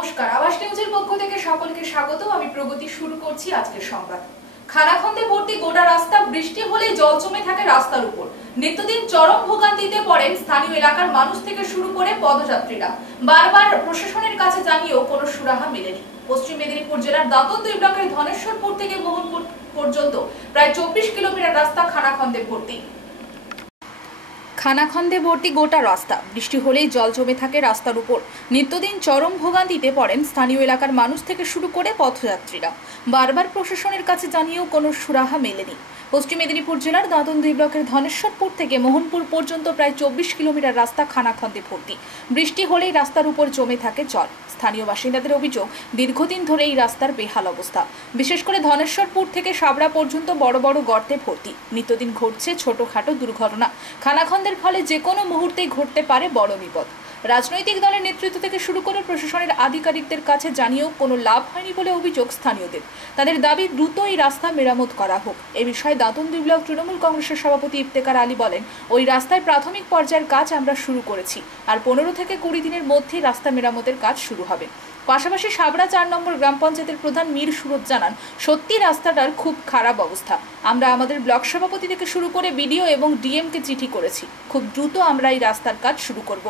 নমস্কার, আবাস নিউজের পক্ষ থেকে সকলকে স্বাগত। আমি প্রগতি। শুরু করছি আজকের সংবাদ। খানাখন্দে ভর্তি গোটা রাস্তা, বৃষ্টি হলেই জল জমে থাকে রাস্তার উপর। নিত্যদিন চরম ভোগান্তিতে পড়েন স্থানীয় এলাকার মানুষ থেকে শুরু করে পদযাত্রীরা। বারবার প্রশাসনের কাছে জানিয়েও কোনো সুরাহা মেলেনি। পশ্চিম মেদিনীপুর জেলার দাঁতন 2 ব্লকের ধনেশ্বরপুর থেকে মোহনপুর পর্যন্ত প্রায় 24 কিলোমিটার রাস্তা খানাখন্দে ভর্তি। খানাখন্দে ভর্তি গোটা রাস্তা, বৃষ্টি হলেই জল জমে থাকে রাস্তার উপর। নিত্যদিন চরম ভোগান্তিতে পড়েন স্থানীয় এলাকার মানুষ থেকে শুরু করে পথযাত্রীরা। বারবার প্রশাসনের কাছে জানিয়েও কোনো সুরাহা মেলেনি। পশ্চিম মেদিনীপুর জেলার দাঁতন 2 ব্লকের ধনেশ্বরপুর থেকে মোহনপুর পর্যন্ত প্রায় 24 কিলোমিটার রাস্তা খানাখন্দে ভর্তি। বৃষ্টি হলেই রাস্তার উপর জমে থাকে জল। স্থানীয় বাসিন্দাদের অভিযোগ, দীর্ঘদিন ধরে এই রাস্তার বেহাল অবস্থা। বিশেষ করে ধনেশ্বরপুর থেকে সাবড়া পর্যন্ত বড় বড় গর্তে ভর্তি। নিত্যদিন ঘটছে ছোটখাটো দুর্ঘটনা। খানাখন্দের ফলে যে কোনো মুহূর্তেই ঘটতে পারে বড় বিপদ। রাজনৈতিক দলের নেতৃত্ব থেকে শুরু করে প্রশাসনের আধিকারিকদের কাছে জানিয়েও কোনো লাভ হয়নি বলে অভিযোগ স্থানীয়দের। তাদের দাবি, দ্রুত এই রাস্তা মেরামত করা হোক। এ বিষয়ে দাঁতন 2 ব্লক তৃণমূল কংগ্রেসের সভাপতি ইফতেখার আলী বলেন, ওই রাস্তায় প্রাথমিক পর্যায়ের কাজ আমরা শুরু করেছি, আর 15 থেকে 20 দিনের মধ্যেই রাস্তা মেরামতের কাজ শুরু হবে। পাশাপাশি সাবড়া 4 নম্বর গ্রাম পঞ্চায়েতের প্রধান মীর সুরত জানান, সত্যি রাস্তাটার খুব খারাপ অবস্থা। আমরা আমাদের ব্লক সভাপতি থেকে শুরু করে বিডিও এবং ডিএমকে চিঠি করেছি। খুব দ্রুত আমরা এই রাস্তার কাজ শুরু করব।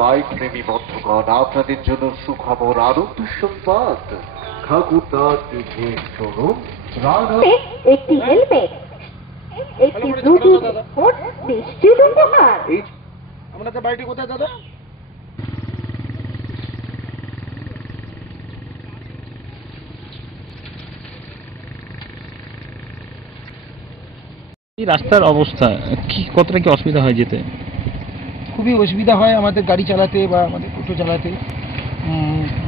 বাইক প্রেমী বন্ধুগণ, আপনাদের জন্য সুখবর, আনন্দ সংবাদ। ঠাকুরদার ইভেন্ট শোরুম একটি হেলমেট, একটি ব্লুটুথ হেডফোন নিশ্চিত উপহার। আপনাদের বাড়িটি কোথায় দাদা? এই রাস্তার অবস্থা কি, কতটা কি অসুবিধা হয় যেতে? খুবই অসুবিধা হয় আমাদের গাড়ি চালাতে বা আমাদের টোটো চালাতে।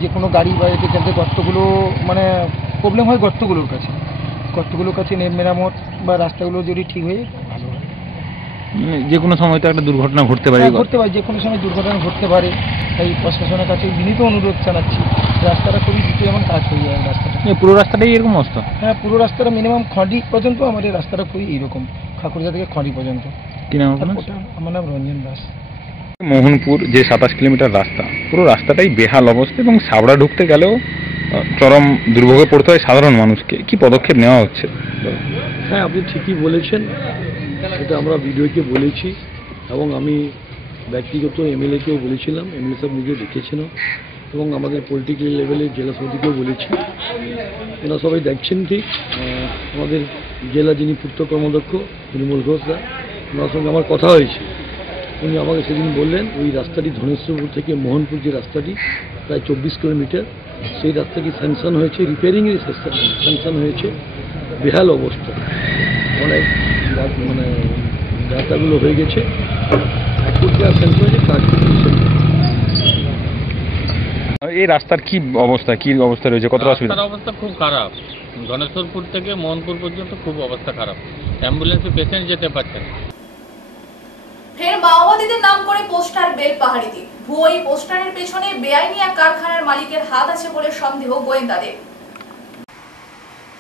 যে কোনো গাড়ি বা এতে চালাতে গর্তগুলো মানে প্রবলেম হয় গর্তগুলোর কাছে মেরামত বা রাস্তাগুলো যদি ঠিক হয়ে ভালো হয়। যে কোনো সময় তো একটা দুর্ঘটনা ঘটতে পারে। যে কোনো সময় দুর্ঘটনা ঘটতে পারে। তাই প্রশাসনের কাছে বিনীত অনুরোধ জানাচ্ছি, রাস্তাটা খুবই দ্রুত যেমন কাজ হয়ে যায়। রাস্তাটা পুরো রাস্তাটাই এরকম অবস্থা? হ্যাঁ, পুরো রাস্তাটা মিনিমাম খড়ি পর্যন্ত আমাদের রাস্তাটা খুবই এইরকম, ঠাকুরদা থেকে খড়ি পর্যন্ত। কি নাম? আমার নাম রঞ্জন দাস। মোহনপুর যে 27 কিলোমিটার রাস্তা, পুরো রাস্তাটাই বেহাল অবস্থা এবং সাবড়া ঢুকতে গেলেও চরম দুর্ভোগে পড়তে হয় সাধারণ মানুষকে। কি পদক্ষেপ নেওয়া হচ্ছে? হ্যাঁ, আপনি ঠিকই বলেছেন, এটা আমরা ভিডিওকে বলেছি এবং আমি ব্যক্তিগত এমএলএকেও বলেছিলাম, এমএলএ সাহেব নিজে দেখেছেন এবং আমাদের পলিটিক্যাল লেভেলে জেলা সমিতিকেও বলেছি। ওনারা সবাই দেখছেন। ঠিক আমাদের জেলা যিনি পূর্ত কর্মদক্ষ নির্মল ঘোষরা, ওনার সঙ্গে আমার কথা হয়েছে। উনি আমাকে সেদিন বললেন ওই রাস্তাটি ধনেশ্বরপুর থেকে মোহনপুর যে রাস্তাটি প্রায় 24 কিলোমিটার, সেই রাস্তাটি স্যাংশন হয়েছে, রিপেয়ারিংয়ের স্যাংশন হয়েছে। বেহাল অবস্থা, অনেক মানে রাস্তাগুলো হয়ে গেছে, 1 কোটি টাকা স্যাংশন হয়েছে, কাজ করতে। এই রাস্তার কি অবস্থা রয়েছে? কতটা অসুবিধা? রাস্তার অবস্থা খুব খারাপ। ধনেশ্বরপুর থেকে মোহনপুর পর্যন্ত খুব অবস্থা খারাপ, অ্যাম্বুলেন্সে পেশেন্ট যেতে পারছে না। ফের মাওবাদীদের নাম করে পোস্টার বেলপাহাড়িতে। ভুয়ো এই পোস্টারের পেছনে বেআইনি এক কারখানার মালিকের হাত আছে বলে সন্দেহ গোয়েন্দাদের।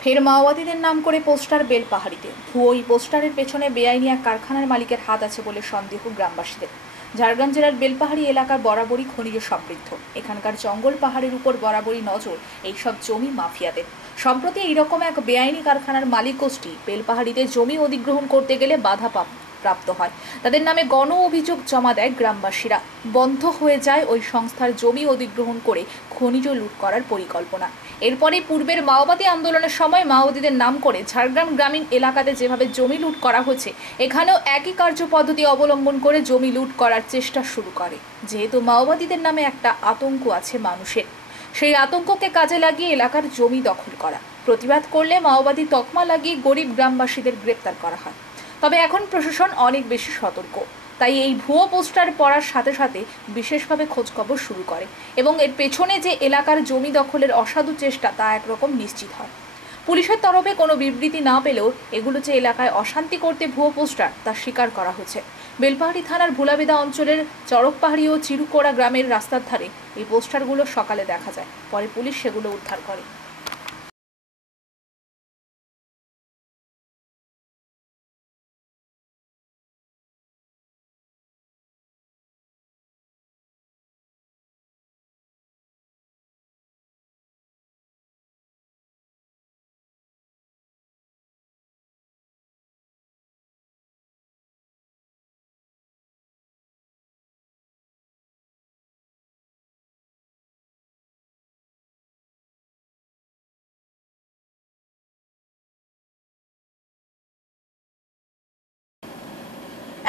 ফের মাওবাদীদের নাম করে পোস্টার বেলপাহাড়িতে। ভুয়ো এই পোস্টারের পেছনে বেআইনি এক কারখানার মালিকের হাত আছে বলে সন্দেহ গ্রামবাসীদের। ঝাড়গ্রাম জেলার বেলপাহাড়ি এলাকার বরাবরই খনিজ সমৃদ্ধ। এখানকার জঙ্গল পাহাড়ের উপর বরাবরই নজর এইসব জমি মাফিয়াদের। সম্প্রতি এইরকম এক বেআইনি কারখানার মালিক গোষ্ঠী বেলপাহাড়িতে জমি অধিগ্রহণ করতে গেলে বাধা প্রাপ্ত হয়। তাদের নামে গণ অভিযোগ জমা দেয় গ্রামবাসীরা। বন্ধ হয়ে যায় ওই সংস্থার জমি অধিগ্রহণ করে খনিজ লুট করার পরিকল্পনা। এরপরে পূর্বের মাওবাদী আন্দোলনের সময় মাওবাদীদের নাম করে ঝাড়গ্রাম গ্রামীণ এলাকাতে যেভাবে জমি লুট করা হয়েছে, এখানেও একই কার্যপদ্ধতি অবলম্বন করে জমি লুট করার চেষ্টা শুরু করে। যেহেতু মাওবাদীদের নামে একটা আতঙ্ক আছে মানুষের, সেই আতঙ্ককে কাজে লাগিয়ে এলাকার জমি দখল করা। প্রতিবাদ করলে মাওবাদী তকমা লাগিয়ে গরিব গ্রামবাসীদের গ্রেপ্তার করা হয়। তবে এখন প্রশাসন অনেক বেশি সতর্ক। তাই এই ভুয়ো পোস্টার পড়ার সাথে সাথে বিশেষভাবে খোঁজখবর শুরু করে এবং এর পেছনে যে এলাকার জমি দখলের অসাধু চেষ্টা তা একরকম নিশ্চিত হয়। পুলিশের তরফে কোনো বিবৃতি না পেলেও এগুলো যে এলাকায় অশান্তি করতে ভুয়ো পোস্টার তা স্বীকার করা হয়েছে। বেলপাহাড়ি থানার ভুলাবেদা অঞ্চলের চরকপাহাড়ি ও চিরুকোড়া গ্রামের রাস্তার ধারে এই পোস্টারগুলো সকালে দেখা যায়, পরে পুলিশ সেগুলো উদ্ধার করে।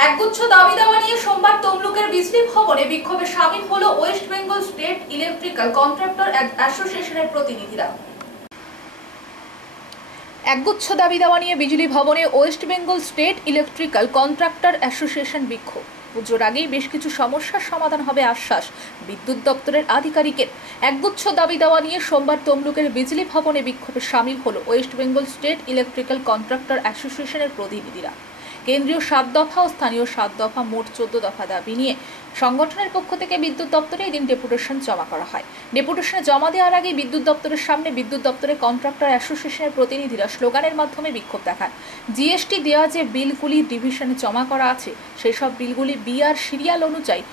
একগুচ্ছ দাবি দাওয়া নিয়ে সোমবার তমলুকের বিজলি ভবনে বিক্ষোভে সামিল হলো West Bengal state electrical contractor অ্যাসোসিয়েশনের প্রতিনিধিরা। একগুচ্ছ দাবি দাওয়া নিয়ে বিজলি ভবনে West Bengal state electrical contractor association বিক্ষোভ। পুজোর আগেই বেশ কিছু সমস্যার সমাধান হবে আশ্বাস বিদ্যুৎ দপ্তরের আধিকারিকের। একগুচ্ছ দাবি দেওয়া নিয়ে সোমবার তমলুকের বিজলি ভবনে বিক্ষোভে সামিল হলো West Bengal state electrical contractor অ্যাসোসিয়েশনের প্রতিনিধিরা। কেন্দ্রীয় 7 দফা ও স্থানীয় 7 দফা মোট 14 দফা দাবি নিয়ে সংগঠনের পক্ষ থেকে বিদ্যুৎ দপ্তরে এদিন ডেপুটেশন জমা করা হয়। ডেপুটেশনে জমা দেওয়ার আগে বিদ্যুৎ দপ্তরের সামনে বিদ্যুৎ দপ্তরের কন্ট্রাক্টর অ্যাসোসিয়েশনের প্রতিনিধিরা স্লোগানের মাধ্যমে বিক্ষোভ দেখান। জিএসটি দেওয়া যে বিলগুলি ডিভিশনে জমা করা আছে সেই সব বিলগুলি বিআর সিরিয়াল অনুযায়ী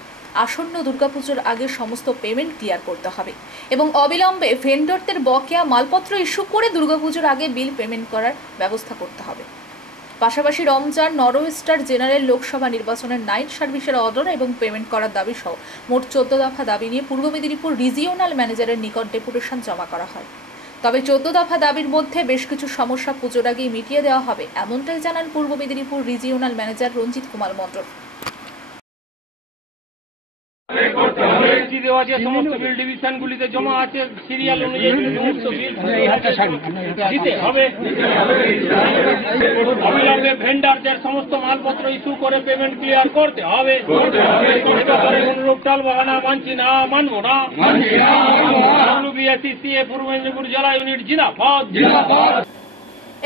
আসন্ন দুর্গাপুজোর আগে সমস্ত পেমেন্ট ক্লিয়ার করতে হবে এবং অবিলম্বে ভেন্ডরদের বকেয়া মালপত্র ইস্যু করে দুর্গাপুজোর আগে বিল পেমেন্ট করার ব্যবস্থা করতে হবে। পাশাপাশি রমজান, নরওয়েস্টার জেনারেল লোকসভা নির্বাচনের নাইট সার্ভিসের অর্ডার এবং পেমেন্ট করার দাবি সহ মোট 14 দফা দাবি নিয়ে পূর্ব মেদিনীপুর রিজিওনাল ম্যানেজারের নিকট ডেপুটেশন জমা করা হয়। তবে 14 দফা দাবির মধ্যে বেশ কিছু সমস্যা পুজোর আগেই মিটিয়ে দেওয়া হবে, এমনটাই জানান পূর্ব মেদিনীপুর রিজিওনাল ম্যানেজার রঞ্জিত কুমার মণ্ডল। দেওয়া যে সমস্ত বিল ডিভিশনগুলিতে জমা আছে সিরিয়াল অনুযায়ী সমস্ত বিল দিতে হবে। অবিলম্বে ভেন্ডারদের সমস্ত মালপত্র ইস্যু করে পেমেন্ট ক্লিয়ার করতে হবে। অনুরূপ টাল বাহানা মানছি না, মানবো না। WBSCCA পূর্ব মেদিনীপুর জেলা ইউনিট জিন্দাবাদ।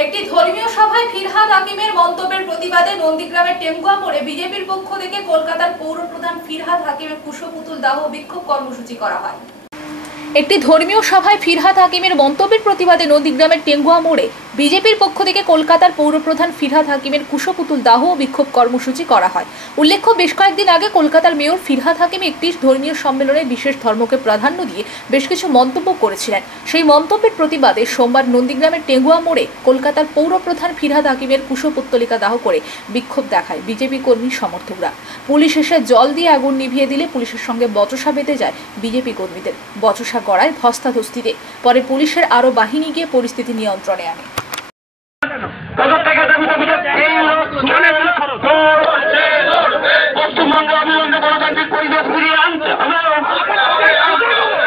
একটি ধর্মীয় সভায় ফিরহাদ হাকিমের মন্তব্যের প্রতিবাদে নন্দীগ্রামের টেমগুয়া মোড়ে বিজেপির পক্ষ থেকে কলকাতার পৌরপ্রধান ফিরহাদ হাকিমের কুশপুতুল দাহ বিক্ষোভ কর্মসূচি করা হয়। একটি ধর্মীয় সভায় ফিরহাদ হাকিমের মন্তব্যের প্রতিবাদে নন্দীগ্রামের টেঙ্গুয়া মোড়ে বিজেপির পক্ষ থেকে কলকাতার পৌরপ্রধান ফিরহাদ হাকিমের কুশপুতুল দাহ ও বিক্ষোভ কর্মসূচি করা হয়। উল্লেখ্য, বেশ কয়েকদিন আগে কলকাতার মেয়র ফিরহাদ হাকিম একটি ধর্মীয় সম্মেলনে বিশেষ ধর্মকে প্রাধান্য দিয়ে বেশ কিছু মন্তব্য করেছিলেন। সেই মন্তব্যের প্রতিবাদে সোমবার নন্দীগ্রামের টেঙ্গুয়া মোড়ে কলকাতার পৌরপ্রধান ফিরহাদ হাকিমের কুশপুত্তলিকা দাহ করে বিক্ষোভ দেখায় বিজেপি কর্মী সমর্থকরা। পুলিশ এসে জল দিয়ে আগুন নিভিয়ে দিলে পুলিশের সঙ্গে বচসা বেঁধে যায় বিজেপি কর্মীদের। বচসা গড়ায় ধস্তাধস্তিতে, পরে পুলিশের আরও বাহিনী গিয়ে পরিস্থিতি নিয়ন্ত্রণে আনে। পশ্চিমবঙ্গে অবিলম্বে গণতান্ত্রিক পরিবেশ ফিরিয়ে আনতে হবে।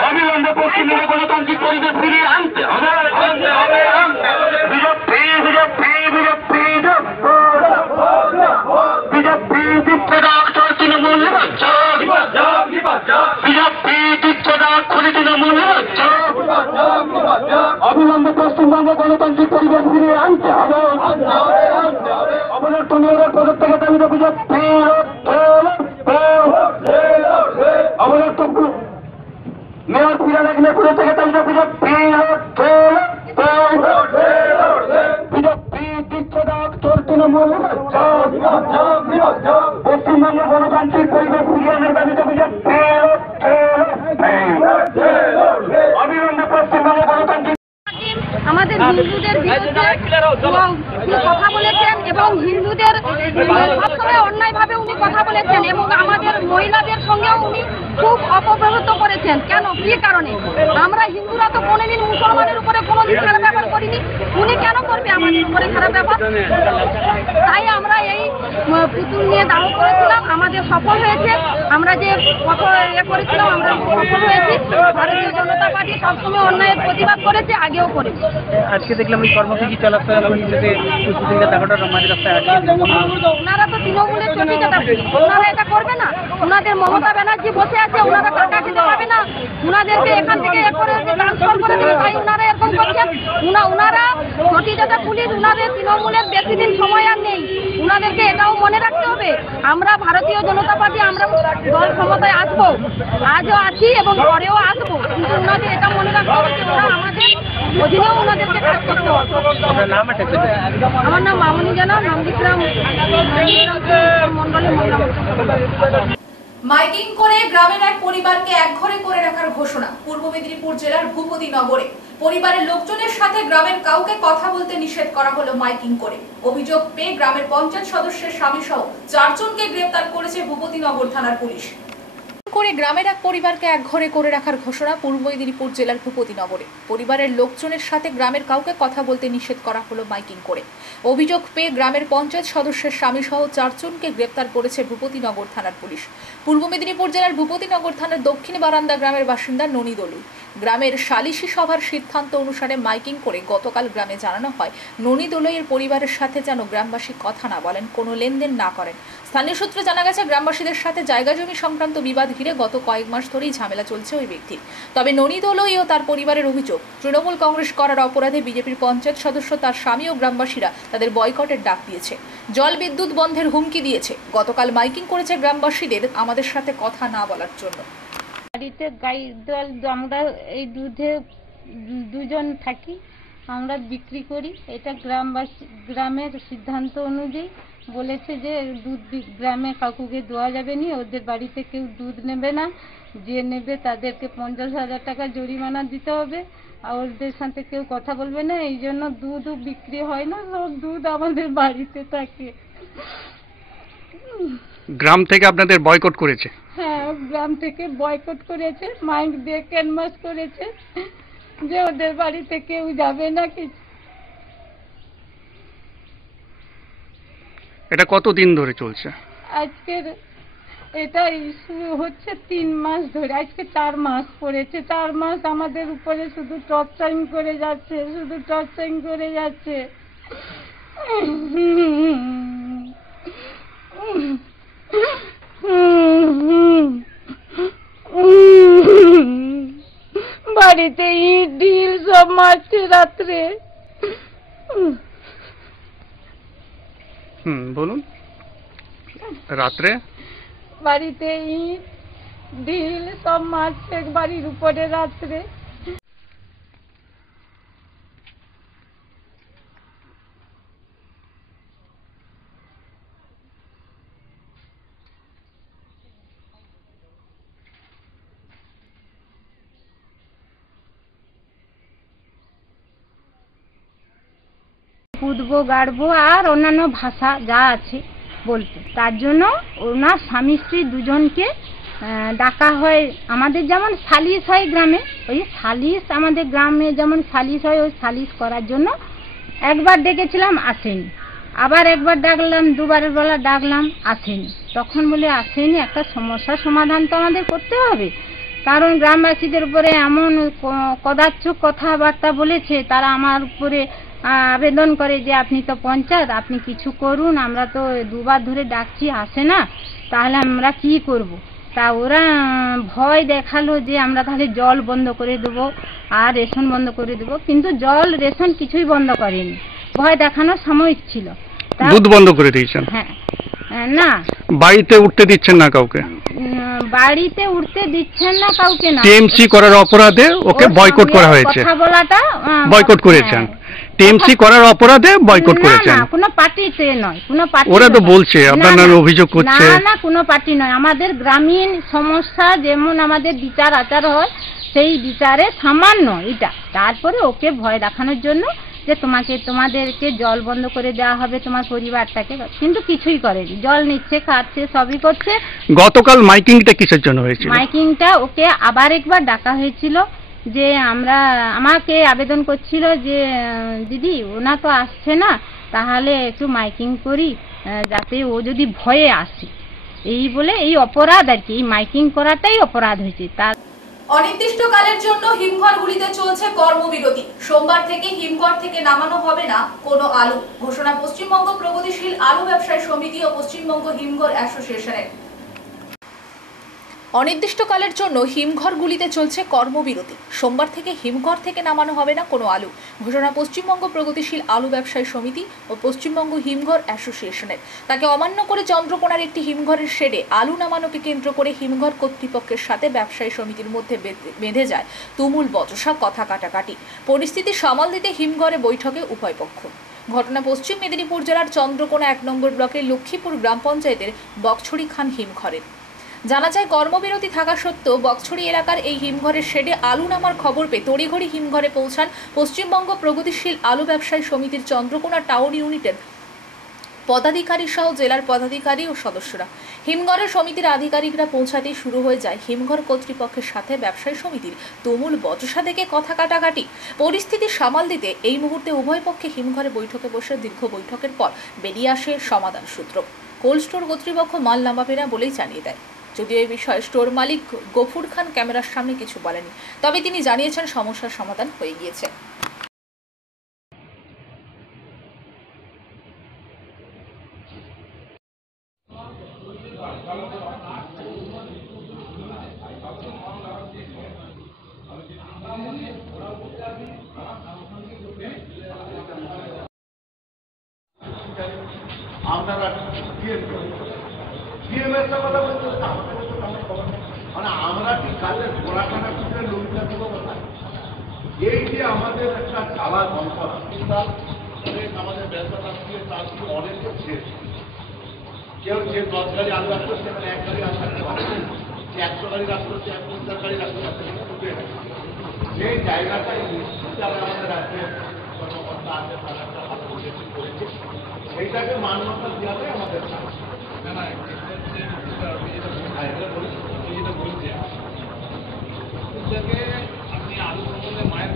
অবিলম্বে পশ্চিমবঙ্গে গণতান্ত্রিক পরিবেশ ফিরিয়ে আনতে হবে। বিজেপি তীর্থদাগ তৃণমূল বিজেপি তীর্থদাগ খুলি তৃণমূল অবিলম্বে পশ্চিমবঙ্গে গণতান্ত্রিক পরিবেশ ফিরিয়ে আনতে হবে। অবলম্বন মেয়রের পদক থেকে দাবিতে বিজেপি মেয়র ফিরাদ হাকিমের পদক থেকে দাবিতে বিজেপি বিজেপি তীর্থদাগ তৃণমূল পশ্চিমবঙ্গে গণতান্ত্রিক পরিবেশ ফিরিয়ে আনার দাবিতে বিজেপি অবিলম্বে পশ্চিমবঙ্গে গণতান্ত্রিক আমাদের হিন্দুদের বিরুদ্ধে কথা বলেছেন এবং হিন্দুদের সবসময় অন্যায়ভাবে উনি কথা বলেছেন এবং আমাদের মহিলাদের সঙ্গেও উনি খুব অপব্যবহৃত করেছেন। কেন, কি কারণে? আমরা হিন্দুরা তো কোনোদিন মুসলমানের উপরে কোনোদিন খারাপ ব্যবহার করিনি, উনি কেন করবে আমাদের উপরে খারাপ ব্যবহার? তাই আমরা এই পুতুল নিয়ে দাহ করেছিলাম, আমাদের সফল হয়েছে। আমরা যে করেছিলাম আমরা সফল হয়েছি। ভারতীয় জনতা পার্টি সবসময় অন্যায়ের প্রতিবাদ করেছে, আগেও করেছে। আজকে দেখলাম এই কর্মসূচি চালাতে দেখাটা মাঝ রাস্তায় আছে। ওনারা তো তৃণমূলের চটি চাটা পুলিশ। ওনারা এটা করবে না? ওনাদের মমতা ব্যানার্জি বসে আছে, ওনারা টাকা দিতে পারবে না? ওনাদেরকে এখান থেকে ট্রান্সফার করে দেবে, তাই ওনারা এরকম করছেন। ওনারা চটি চাটা পুলিশ, ওনাদের তৃণমূলের বেশি দিন সময় আর নেই। ওনাদেরকে এটাও মনে রাখতে হবে, আমরা ভারতীয় জনতা পার্টি, আমরা দল ক্ষমতায় আসবো, আজও আছি এবং পরেও আসবো, কিন্তু ওনাদের এটা মনে রাখতে হবে যে ওরা আমাদের অধীনেও ওনাদেরকে কাজ করতে হবে। আমার নাম মামনি জানা, নন্দীগ্রাম মন্ডলের মহিলা। মাইকিং করে গ্রামের এক পরিবারকে একঘরে করে রাখার ঘোষণা পূর্ব মেদিনীপুর জেলার ভূপতিনগরে। পরিবারের লোকজনের সাথে গ্রামের কাউকে কথা বলতে নিষেধ করা হলো মাইকিং করে। অভিযোগ পেয়ে গ্রামের পঞ্চায়েত সদস্যের স্বামী সহ 4 জনকে গ্রেফতার করেছে ভূপতিনগর থানার পুলিশ। করে গ্রামের এক পরিবারকে একঘরে করে রাখার ঘোষণা পূর্ব মেদিনীপুর জেলার ভূপতিনগরে। পরিবারের লোকজনের সাথে গ্রামের কাউকে কথা বলতে নিষেধ করা হলো মাইকিং করে। অভিযোগ পেয়ে গ্রামের পঞ্চায়েত সদস্যের স্বামী সহ 4 জনকে গ্রেফতার করেছে ভূপতিনগর থানার পুলিশ। পূর্ব মেদিনীপুর জেলার ভূপতিনগর থানার দক্ষিণ বারান্দা গ্রামের বাসিন্দা ননী দলুই। গ্রামের সালিশি সভার সিদ্ধান্ত অনুসারে মাইকিং করে গতকাল গ্রামে জানানো হয় ননী দলুইয়ের পরিবারের সাথে যেন গ্রামবাসী কথা না বলেন, কোনো লেনদেন না করেন। স্থানীয় সূত্রে জানা গেছে গ্রামবাসীদের সাথে জায়গা জমি সংক্রান্ত বিবাদ ঘিরে গত কয়েক মাস ধরেই ঝামেলা চলছে ওই ব্যক্তির। তবে ননী দলুই ও তার পরিবারের অভিযোগ, তৃণমূল কংগ্রেস করার অপরাধে বিজেপির পঞ্চায়েত সদস্য, তার স্বামী ও গ্রামবাসীরা তাদের বয়কটের ডাক দিয়েছে, জল বিদ্যুৎ বন্ধের হুমকি দিয়েছে। গতকাল মাইকিং করেছে গ্রামবাসীদের আমাদের সাথে কথা না বলার জন্য। বাড়িতে গাই দল আমরা এই দুধে 2 জন থাকি, আমরা বিক্রি করি। এটা গ্রামের সিদ্ধান্ত অনুযায়ী বলেছে যে দুধ গ্রামে কাউকে দেওয়া যাবে না, ওদের বাড়িতে কেউ দুধ নেবে না, যে নেবে তাদেরকে 50,000 টাকা জরিমানা দিতে হবে, আর ওদের সাথে কেউ কথা বলবে না। এই জন্য দুধও বিক্রি হয় না, সব দুধ আমাদের বাড়িতে থাকে। গ্রাম থেকে আপনাদের বয়কট করেছে? হ্যাঁ, গ্রাম থেকে বয়কট করেছে, মাইক দিয়ে ক্যানভাস করেছে যে ওদের বাড়িতে কেউ যাবে না কিছু। এটা কতদিন ধরে চলছে? আজকের এটা শুরু হচ্ছে 3 মাস ধরে, আজকে 4 মাস পড়েছে। 4 মাস আমাদের উপরে শুধু টর্চারিং করে যাচ্ছে, শুধু টর্চারিং করে যাচ্ছে। বাড়িতে ইট ঢিল সব মারছে রাত্রে। বলুন। রাত্রে বাড়িতে ইট ঢিল সব মারছে বাড়ির উপরে রাত্রে। কুদবো, গাড়বো আর অন্যান্য ভাষা যা আছে বলতে, তার জন্য ওনার স্বামী স্ত্রী 2 জনকে ডাকা হয়। আমাদের যেমন সালিশ হয় গ্রামে, ওই সালিশ আমাদের গ্রামে যেমন সালিশ হয়, ওই সালিশ করার জন্য একবার ডেকেছিলাম, আসেনি। আবার একবার ডাকলাম, 2বারের বেলা ডাকলাম, আসেনি। তখন বলে আসেনি, একটা সমস্যার সমাধান তো আমাদের করতে হবে, কারণ গ্রামবাসীদের উপরে এমন কদার্থ কথাবার্তা বলেছে। তারা আমার উপরে আবেদন করে যে আপনি তো পঞ্চায়েত, আপনি কিছু করুন, আমরা তো 2বার ধরে ডাকছি আসে না, তাহলে আমরা কি করব। তা ওরা ভয় দেখালো যে আমরা তাহলে জল বন্ধ করে দেবো আর রেশন বন্ধ করে দেবো, কিন্তু জল রেশন কিছুই বন্ধ করেনি, ভয় দেখানোর সাময়িক ছিল। দুধ বন্ধ করে দিয়েছেন? হ্যাঁ, না বাড়িতে উঠতে দিচ্ছেন না কাউকে? বাড়িতে উঠতে দিচ্ছেন না কাউকে না। টিএমসি করার অপরাধে ওকে বয়কট করা হয়েছে। কথা বলাটা বয়কট করেছেন, টিএমসি করার অপরাধে বয়কট করেছেন? না, কোনো পার্টিতে নয়, কোনো পার্টি। ওরা তো বলছে আপনার নামে অভিযোগ করছে। না না, কোনো পার্টি নয়। আমাদের গ্রামীণ সমস্যা যেমন আমাদের বিচার আচার হয়, সেই বিচারে সামান্য এটা। তারপরে ওকে ভয় দেখানোর জন্য যে তোমাদেরকে জল বন্ধ করে দেওয়া হবে তোমার পরিবারটাকে, কিন্তু কিছুই করেনি। জল নিচ্ছে, খাচ্ছে, সবই করছে। গতকাল মাইকিংটা কিসের জন্য হয়েছিল? মাইকিংটা ওকে আবার একবার ডাকা হয়েছিল, যে আমাকে আবেদন করছিল যে দিদি ওনা তো আসছে না, তাহলে একটু মাইকিং করি যাতে ও যদি ভয়ে আসে, এই বলে এই অপরাধ আর কি, এই মাইকিং করাটাই অপরাধ হয়েছে। তার অনির্দিষ্টকালের জন্য হিমঘরগুলিতে চলছে কর্মবিরতি। সোমবার থেকে হিমঘর থেকে নামানো হবে না কোনো আলু, ঘোষণা পশ্চিমবঙ্গ প্রগতিশীল আলু ব্যবসায়ী সমিতি ও পশ্চিমবঙ্গ হিমঘর অ্যাসোসিয়েশনের। অনির্দিষ্টকালের জন্য হিমঘরগুলিতে চলছে কর্মবিরতি। সোমবার থেকে হিমঘর থেকে নামানো হবে না কোনো আলু, ঘোষণা পশ্চিমবঙ্গ প্রগতিশীল আলু ব্যবসায়ী সমিতি ও পশ্চিমবঙ্গ হিমঘর অ্যাসোসিয়েশনের। তাকে অমান্য করে চন্দ্রকোনার একটি হিমঘরের শেডে আলু নামানোকে কেন্দ্র করে হিমঘর কর্তৃপক্ষের সাথে ব্যবসায়ী সমিতির মধ্যে বেঁধে যায় তুমুল বচসা, কথা কাটাকাটি। পরিস্থিতি সামাল দিতে হিমঘরে বৈঠকে উভয় পক্ষ। ঘটনা পশ্চিম মেদিনীপুর জেলার চন্দ্রকোনা 1 নম্বর ব্লকের লক্ষ্মীপুর গ্রাম পঞ্চায়েতের বকছড়ি খান হিমঘরের। জানা যায়, কর্মবিরতি থাকা সত্ত্বেও বকছড়ি এলাকার এই হিমঘরের শেডে আলু নামার খবর পেয়ে তড়িঘড়ি হিমঘরে পৌঁছান পশ্চিমবঙ্গ প্রগতিশীল আলু ব্যবসায়ী সমিতির চন্দ্রকোনা টাউন ইউনিটের পদাধিকারী সহ জেলার পদাধিকারী ও সদস্যরা। হিমঘরের সমিতির আধিকারিকরা পৌঁছাতেই শুরু হয়ে যায় হিমঘর কর্তৃপক্ষের সাথে ব্যবসায়ী সমিতির তুমুল বচসা থেকে কথা কাটাকাটি। পরিস্থিতি সামাল দিতে এই মুহূর্তে উভয় পক্ষে হিমঘরে বৈঠকে বসে দীর্ঘ বৈঠকের পর বেরিয়ে আসে সমাধান সূত্র। কোল্ড স্টোর কর্তৃপক্ষ মাল নামাবে না বলেই জানিয়ে দেয়। যদিও এই বিষয়ে স্টোর মালিক গফুর খান ক্যামেরার সামনে কিছু বলেনি, তবে তিনি জানিয়েছেন সমস্যার সমাধান হয়ে গিয়েছে। আপনারা ডিএমএস কথা বলতে মানে আমরা কি কাজের ঘোড়াখানা খুঁজে লোকটা দেবো কোথায়? এই যে আমাদের একটা জ্বালা যন্ত্রণা, আমাদের ব্যবসা দিয়ে তার কি অনেকে শেষ। কেউ যে 10 গাড়ি আলু রাখতো সেখানে 1 গাড়ি আলু রাখতে পারে, 100 গাড়ি রাখতো, 50 গাড়ি রাখতে পারছে। সেই জায়গাটাই আমাদের রাজ্যের কর্মকর্তা আছে, তারা একটা ভালো করেছে, সেইটাকে মান্যতা দেওয়াটাই আমাদের কাজ। আপনি আলু সম্বন্ধে মায়ের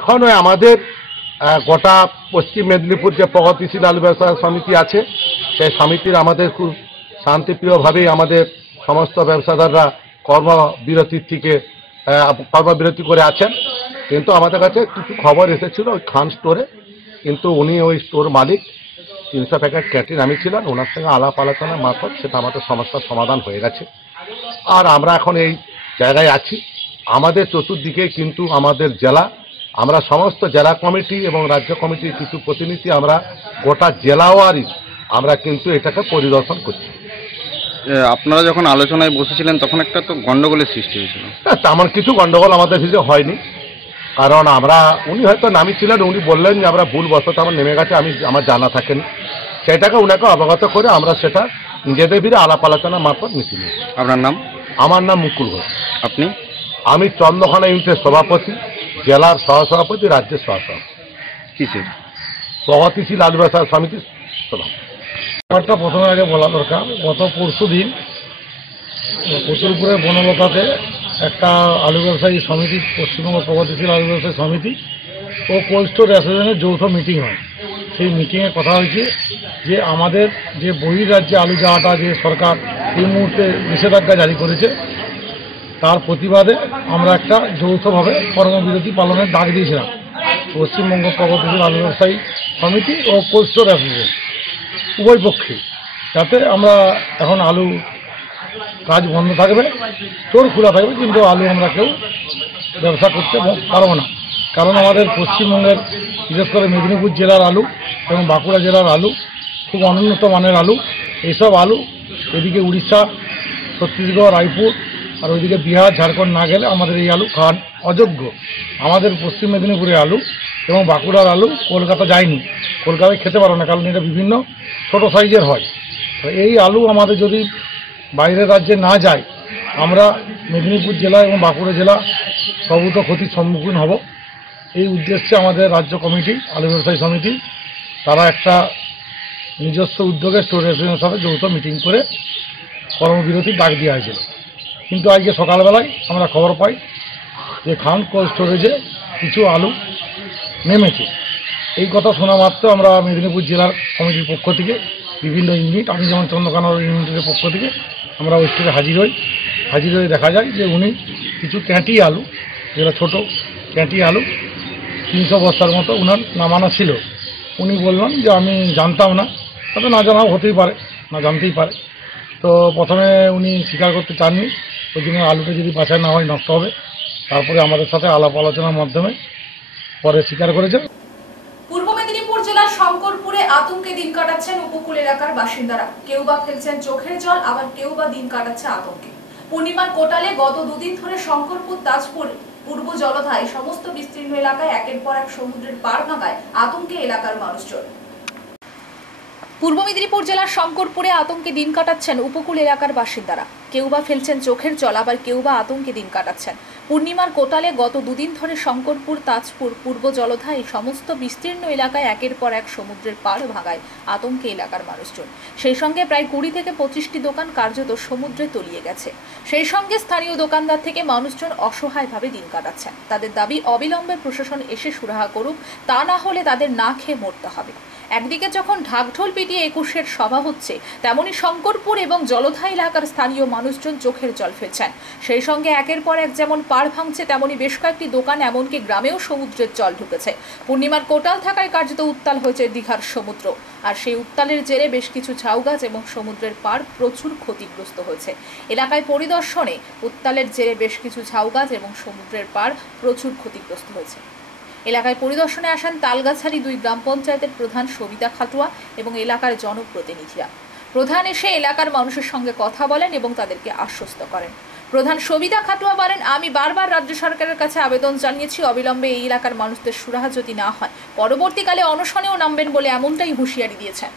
এখন আমাদের গোটা পশ্চিম মেদিনীপুর যে প্রগতিশীল আলু ব্যবসায়ী সমিতি আছে, সেই সমিতির আমাদের খুব শান্তিপ্রিয়ভাবেই আমাদের সমস্ত ব্যবসাদাররা কর্মবিরতি করে আছেন। কিন্তু আমাদের কাছে কিছু খবর এসেছিল ওই খান স্টোরে, কিন্তু উনি ওই স্টোর মালিক 300 প্যাকেট ক্যান্টিন নামিয়েছিলেন, ওনার সঙ্গে আলাপ আলোচনা মারফত সেটা আমাদের সমস্যার সমাধান হয়ে গেছে। আর আমরা এখন এই জায়গায় আছি। আমাদের চতুর্দিকে কিন্তু আমাদের জেলা, আমরা সমস্ত জেলা কমিটি এবং রাজ্য কমিটির কিছু প্রতিনিধি আমরা গোটা জেলাওয়ারি আমরা কিন্তু এটাকে পরিদর্শন করছি। আপনারা যখন আলোচনায় বসেছিলেন তখন একটা তো গন্ডগোলের সৃষ্টি হয়েছিল। তেমন কিছু গন্ডগোল আমাদের ভিতরে হয়নি, কারণ উনি হয়তো নামিয়েছিলেন, উনি বললেন যে আমরা ভুলবশত আমার নেমে গেছে, আমার জানা থাকেনি। সেটাকে ওনাকে অবগত করে আমরা সেটা নিজেদের ভিড়ে আলাপ আলোচনা মারফত মিশিয়ে নিয়েছি। আপনার নাম? আমার নাম মুকুল ঘোষ। আপনি? আমি চন্দ্রকোনা ইউনিটের সভাপতি, জেলার সহসভাপতি, রাজ্যের সহসভাপতি। কিসের? প্রগতিশীল আলু ব্যবসায়ী সমিতির সভাপতি। ব্যাপারটা প্রথমে আগে বলা দরকার, গত পরশু দিন কচুরপুরের বনলতাতে একটা আলু ব্যবসায়ী সমিতি, পশ্চিমবঙ্গ প্রগতিশীল আলু ব্যবসায়ী সমিতি ও কোল্ড স্টোর অ্যাসোসিয়েশনের যৌথ মিটিং হয়। সেই মিটিংয়ে কথা হয়েছে যে আমাদের যে বহির্রাজ্যে আলু যাওয়াটা যে সরকার এই মুহূর্তে নিষেধাজ্ঞা জারি করেছে, তার প্রতিবাদে আমরা একটা যৌথভাবে কর্মবিরতি পালনের ডাক দিয়েছিলাম পশ্চিমবঙ্গ প্রগতিশীল আলু ব্যবসায়ী সমিতি ও কোল্ড স্টোর অ্যাসোসিয়েশন উভয় পক্ষে, যাতে আমরা এখন আলু কাজ বন্ধ থাকবে, স্টোর খোলা থাকবে, কিন্তু আলু আমরা কেউ ব্যবসা করতে পারবো না। কারণ আমাদের পশ্চিমবঙ্গের বিশেষ করে মেদিনীপুর জেলার আলু এবং বাঁকুড়া জেলার আলু খুব অনুন্নত মানের আলু। এইসব আলু এদিকে উড়িষ্যা, ছত্তিশগড়, রায়পুর আর ওইদিকে বিহার, ঝাড়খণ্ড না গেলে আমাদের এই আলু খাওয়ার অযোগ্য। আমাদের পশ্চিম মেদিনীপুরের আলু এবং বাঁকুড়ার আলু কলকাতা যায়নি, কলকাতায় খেতে পারো না, কারণ এটা বিভিন্ন ছোটো সাইজের হয়। এই আলু আমাদের যদি বাইরের রাজ্যে না যায়, আমরা মেদিনীপুর জেলা এবং বাঁকুড়া জেলা প্রভূত ক্ষতির সম্মুখীন হব। এই উদ্দেশ্যে আমাদের রাজ্য কমিটি আলু ব্যবসায়ী সমিতি তারা একটা নিজস্ব উদ্যোগে স্টোর অ্যাসোসিয়েশনের সাথে যৌথ মিটিং করে কর্মবিরতির ডাক দেওয়া হয়েছিল। কিন্তু আজকে সকালবেলায় আমরা খবর পাই যে খান কোল্ড স্টোরেজে কিছু আলু নেমেছে। এই কথা শোনা মাত্র আমরা মেদিনীপুর জেলার কমিটির পক্ষ থেকে বিভিন্ন ইউনিট, আমি যেমন চন্দ্রকানন ইউনিটের পক্ষ থেকে আমরা ওই স্টোরে হাজির হয়ে দেখা যায় যে উনি কিছু ক্যাঁটি আলু, যেটা ছোটো ক্যাঁটি আলু 300 বস্তার মতো উনার নামানো ছিল। উনি বললেন যে আমি জানতাম না, হয়তো না জানাও হতেই পারে, না জানতেই পারে। তো প্রথমে উনি স্বীকার করতে চাননি, ওই জন্য আলুটা যদি বাছাই না হয় নষ্ট হবে। তারপরে আমাদের সাথে আলাপ আলোচনার মাধ্যমে পরে স্বীকার করেছেন। পূর্ব মেদিনীপুর জেলার শঙ্করপুরে আতঙ্কে দিন কাটাচ্ছেন উপকূল এলাকার বাসিন্দারা। কেউ বা ফেলছেন চোখের জল, আবার কেউ বা দিন কাটাচ্ছে আতঙ্কে। পূর্ণিমার কোটালে গত দুদিন ধরে শঙ্করপুর, তাজপুর, পূর্ব জলধায় সমস্ত বিস্তীর্ণ এলাকায় একের পর এক সমুদ্রের পাড় ভাঙায় আতঙ্কে এলাকার মানুষজন। পূর্ব মেদিনীপুর জেলার শঙ্করপুরে আতঙ্কে দিন কাটাচ্ছেন উপকূল এলাকার বাসিন্দারা। কেউ বা ফেলছেন চোখের জল, আবার কেউ বা আতঙ্কে দিন কাটাচ্ছেন। পূর্ণিমার কোটালে গত দুদিন ধরে শঙ্করপুর, তাজপুর, পূর্ব জলধা এই সমস্ত বিস্তীর্ণ এলাকায় একের পর এক সমুদ্রের পাড় ভাঙায় আতঙ্কে এলাকার মানুষজন। সেই সঙ্গে প্রায় 20 থেকে 25টি দোকান কার্যত সমুদ্রে তলিয়ে গেছে। সেই সঙ্গে স্থানীয় দোকানদার থেকে মানুষজন অসহায়ভাবে দিন কাটাচ্ছেন। তাদের দাবি অবিলম্বে প্রশাসন এসে সুরাহা করুক, তা না হলে তাদের না খেয়ে মরতে হবে। একদিকে যখন ঢাকঢোল পিটিয়ে 21-এর সভা হচ্ছে, তেমনি শঙ্করপুর এবং জলধা এলাকার স্থানীয় মানুষজন চোখের জল ফেলছেন। সেই সঙ্গে একের পর এক যেমন পাড় ভাঙছে, তেমনি বেশ কয়েকটি দোকান, এমনকি গ্রামেও সমুদ্রের জল ঢুকেছে। পূর্ণিমার কোটাল থাকায় কার্যত উত্তাল হয়েছে দীঘার সমুদ্র। আর সেই উত্তালের জেরে বেশ কিছু ঝাউ গাছ এবং সমুদ্রের পাড় প্রচুর ক্ষতিগ্রস্ত হয়েছে। এলাকায় পরিদর্শনে উত্তালের জেরে বেশ কিছু ঝাউ গাছ এবং সমুদ্রের পাড় প্রচুর ক্ষতিগ্রস্ত হয়েছে। এলাকায় পরিদর্শনে আসেন তালগাছাড়ি 2 গ্রাম পঞ্চায়েতের প্রধান সবিতা খাটুয়া এবং এলাকার জনপ্রতিনিধিরা। প্রধান এসে এলাকার মানুষের সঙ্গে কথা বলেন এবং তাদেরকে আশ্বস্ত করেন। প্রধান সবিতা খাটুয়া বলেন, আমি বারবার রাজ্য সরকারের কাছে আবেদন জানিয়েছি, অবিলম্বে এই এলাকার মানুষদের সুরাহা যদি না হয় পরবর্তীকালে অনশনেও নামবেন বলে এমনটাই হুঁশিয়ারি দিয়েছেন।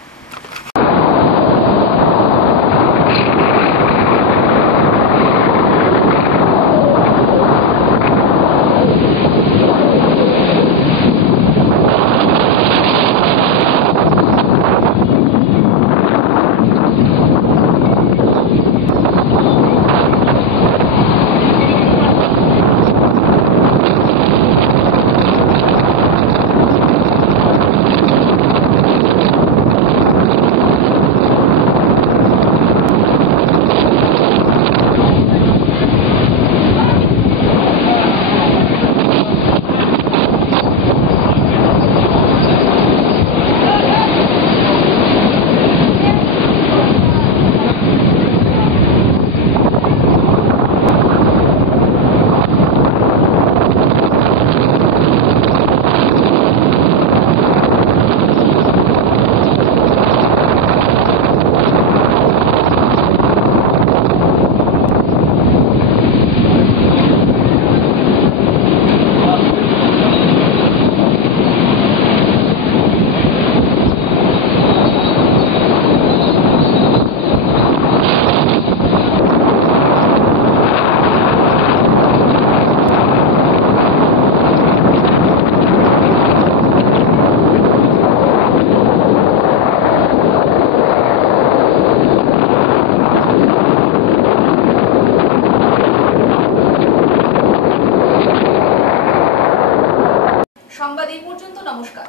সংবাদ এই পর্যন্ত। নমস্কার।